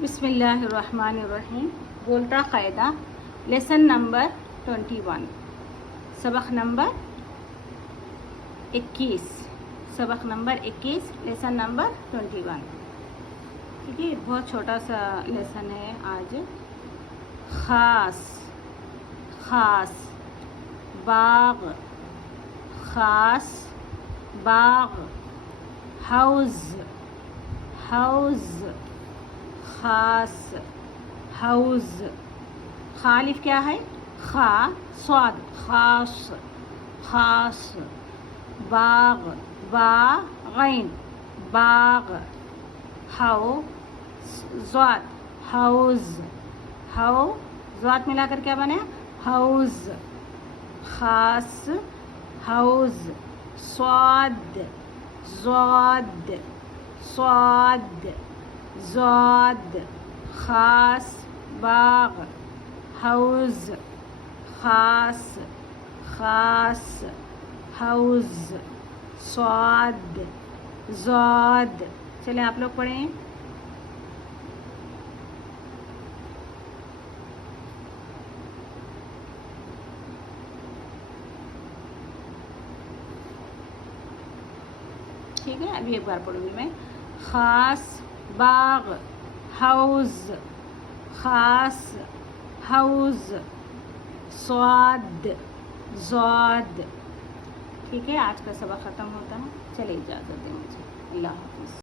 بسم اللہ الرحمن الرحیم. بولتا قاعدہ لیسن نمبر 21 سبق نمبر 21 لیسن نمبر 21. ٹھیک ہے, بہت چھوٹا سا لیسن ہے آج. خاص باغ, خاص باغ. حوض خاص حوض. خالف کیا ہے؟ خا صاد خاص. باغ غین باغ. ضاد حوض ضاد ملا کر کیا بنے؟ حوض. خاص حوض. صاد خاص باغ. حوض خاص حوض. ضاد. چلیں آپ لوگ پڑھیں. ٹھیک ہے, ابھی ایک بار پڑھوں گی میں. خاص باغ. حوض خاص حوض. صاد. ٹھیک ہے, آج کا سبق ختم ہوتا ہے. چلے اجازت دیں مجھے. اللہ حافظ.